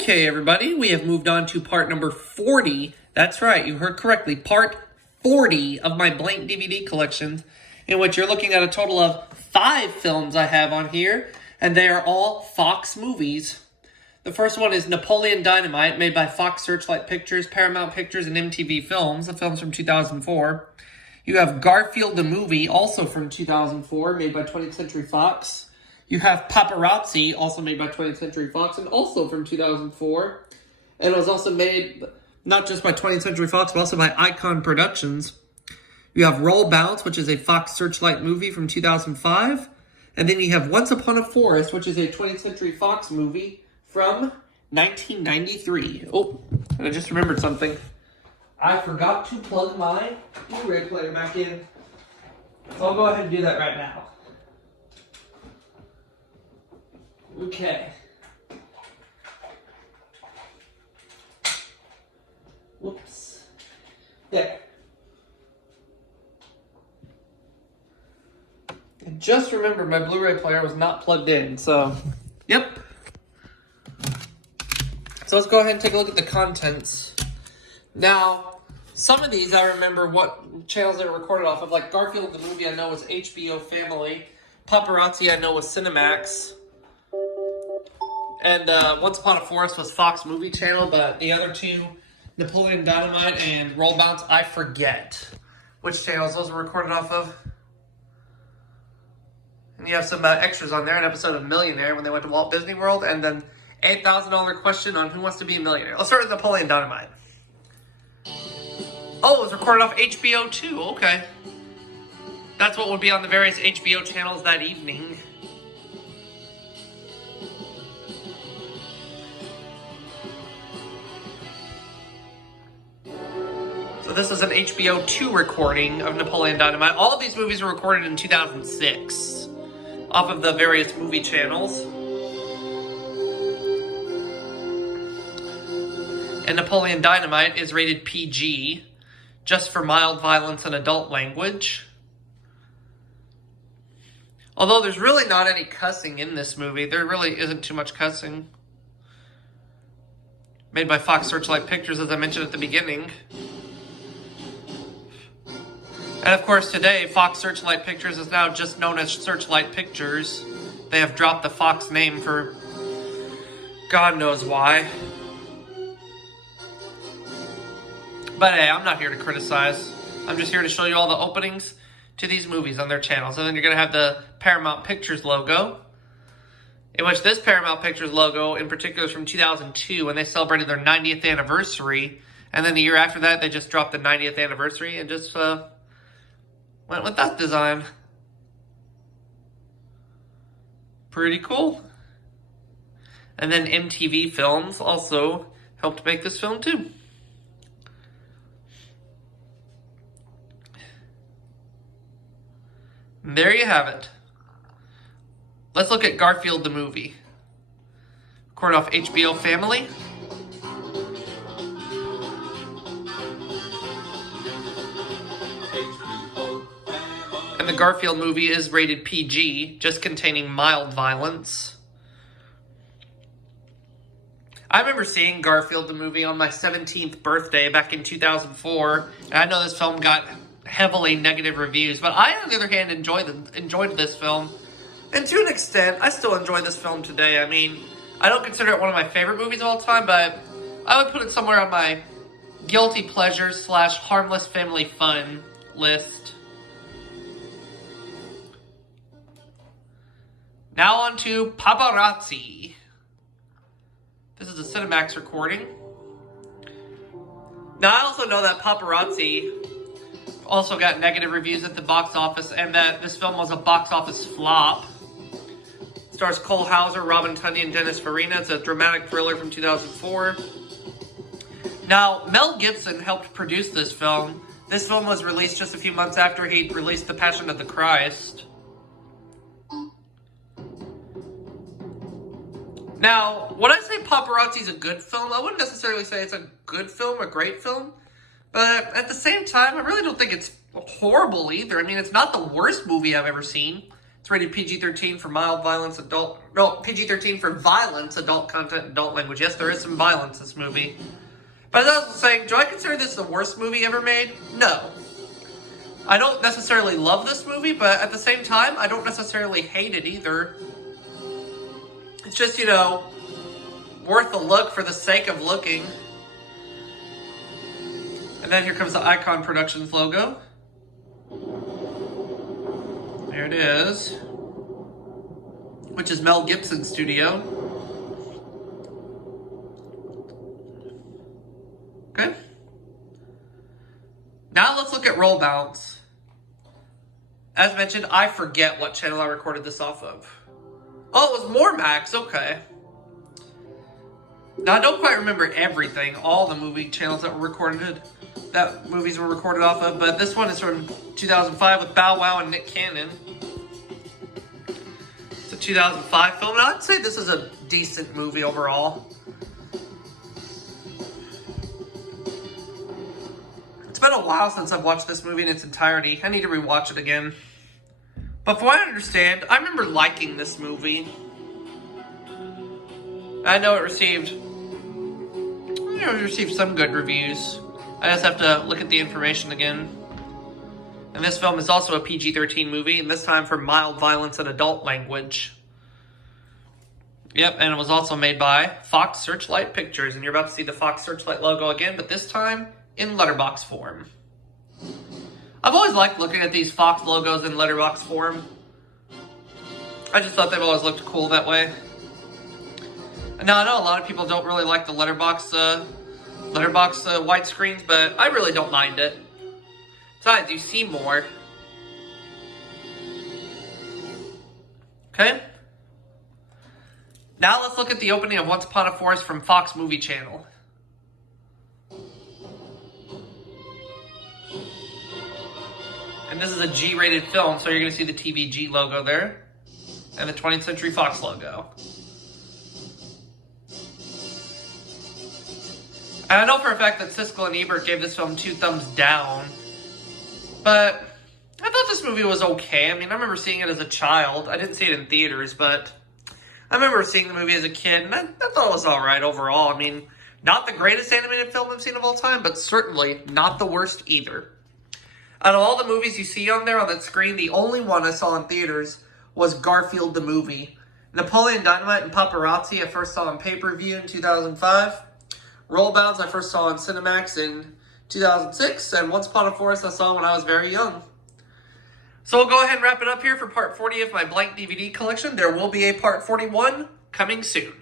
Okay, everybody, we have moved on to part number 40. That's right, you heard correctly. Part 40 of my blank DVD collection, in which you're looking at a total of 5 films I have on here, and they are all Fox movies. The first one is Napoleon Dynamite, made by Fox Searchlight Pictures, Paramount Pictures, and MTV Films. The film's from 2004. You have Garfield the Movie, also from 2004, made by 20th Century Fox. You have Paparazzi, also made by 20th Century Fox, and also from 2004. And it was also made not just by 20th Century Fox, but also by Icon Productions. You have Roll Bounce, which is a Fox Searchlight movie from 2005. And then you have Once Upon a Forest, which is a 20th Century Fox movie from 1993. Oh, and I just remembered something. I forgot to plug my Blu-ray player back in. So I'll go ahead and do that right now. Okay. Whoops. There. I just remembered my Blu-ray player was not plugged in, so... Yep. So let's go ahead and take a look at the contents. Now, some of these I remember what channels they were recorded off of. Like Garfield the Movie I know was HBO Family. Paparazzi I know was Cinemax. And Once Upon a Forest was Fox Movie Channel, but the other two, Napoleon Dynamite and Roll Bounce, I forget which channels those were recorded off of. And you have some extras on there, an episode of Millionaire when they went to Walt Disney World, and then $8,000 question on Who Wants to Be a Millionaire. Let's start with Napoleon Dynamite. Oh, it was recorded off HBO too, okay. That's what would be on the various HBO channels that evening. So this is an HBO 2 recording of Napoleon Dynamite. All of these movies were recorded in 2006 off of the various movie channels. And Napoleon Dynamite is rated PG, just for mild violence and adult language. Although there's really not any cussing in this movie. There really isn't too much cussing. Made by Fox Searchlight Pictures, as I mentioned at the beginning. And of course today, Fox Searchlight Pictures is now just known as Searchlight Pictures. They have dropped the Fox name for God knows why. But hey, I'm not here to criticize. I'm just here to show you all the openings to these movies on their channels. And then you're going to have the Paramount Pictures logo, in which this Paramount Pictures logo in particular is from 2002 when they celebrated their 90th anniversary. And then the year after that, they just dropped the 90th anniversary and just went with that design. Pretty cool. And then MTV Films also helped make this film too. And there you have it. Let's look at Garfield the Movie. Recorded off HBO Family. And the Garfield movie is rated PG, just containing mild violence. I remember seeing Garfield the Movie on my 17th birthday back in 2004. And I know this film got heavily negative reviews, but I, on the other hand, enjoyed this film. And to an extent, I still enjoy this film today. I mean, I don't consider it one of my favorite movies of all time, but I would put it somewhere on my guilty pleasures / harmless family fun list. Now on to Paparazzi. This is a Cinemax recording. Now I also know that Paparazzi also got negative reviews at the box office, and that this film was a box office flop. It stars Cole Hauser, Robin Tunney, and Dennis Farina. It's a dramatic thriller from 2004. Now, Mel Gibson helped produce this film. This film was released just a few months after he released The Passion of the Christ. Now, when I say Paparazzi is a good film, I wouldn't necessarily say it's a good film, a great film. But at the same time, I really don't think it's horrible either. I mean, it's not the worst movie I've ever seen. It's rated PG-13 for mild violence, no, PG-13 for violence, adult content, adult language. Yes, there is some violence in this movie. But as I was saying, do I consider this the worst movie ever made? No. I don't necessarily love this movie, but at the same time, I don't necessarily hate it either. It's just, you know, worth a look for the sake of looking. And then here comes the Icon Productions logo. There it is. Which is Mel Gibson's studio. Okay. Now let's look at roll bounce. As mentioned, I forget what channel I recorded this off of. Oh, it was Mormax. Okay. Now, I don't quite remember everything, all the movie channels that movies were recorded off of, but this one is from 2005 with Bow Wow and Nick Cannon. It's a 2005 film, and I'd say this is a decent movie overall. It's been a while since I've watched this movie in its entirety. I need to rewatch it again. But from what I understand, I remember liking this movie. I know it received some good reviews. I just have to look at the information again. And this film is also a PG-13 movie, and this time for mild violence and adult language. Yep, and it was also made by Fox Searchlight Pictures, and you're about to see the Fox Searchlight logo again, but this time in letterbox form. I've always liked looking at these Fox logos in letterbox form. I just thought they've always looked cool that way. Now, I know a lot of people don't really like the letterbox white screens, but I really don't mind it. Besides, you see more. Okay. Now let's look at the opening of Once Upon a Forest from Fox Movie Channel. And this is a G-rated film, so you're going to see the TVG logo there. And the 20th Century Fox logo. And I know for a fact that Siskel and Ebert gave this film 2 thumbs down. But I thought this movie was okay. I mean, I remember seeing it as a child. I didn't see it in theaters, but I remember seeing the movie as a kid, and I thought it was alright overall. I mean, not the greatest animated film I've seen of all time, but certainly not the worst either. Out of all the movies you see on there on that screen, the only one I saw in theaters was Garfield the Movie. Napoleon Dynamite and Paparazzi I first saw on pay-per-view in 2005. Roll Bounce I first saw on Cinemax in 2006. And Once Upon a Forest I saw when I was very young. So we'll go ahead and wrap it up here for part 40 of my blank DVD collection. There will be a part 41 coming soon.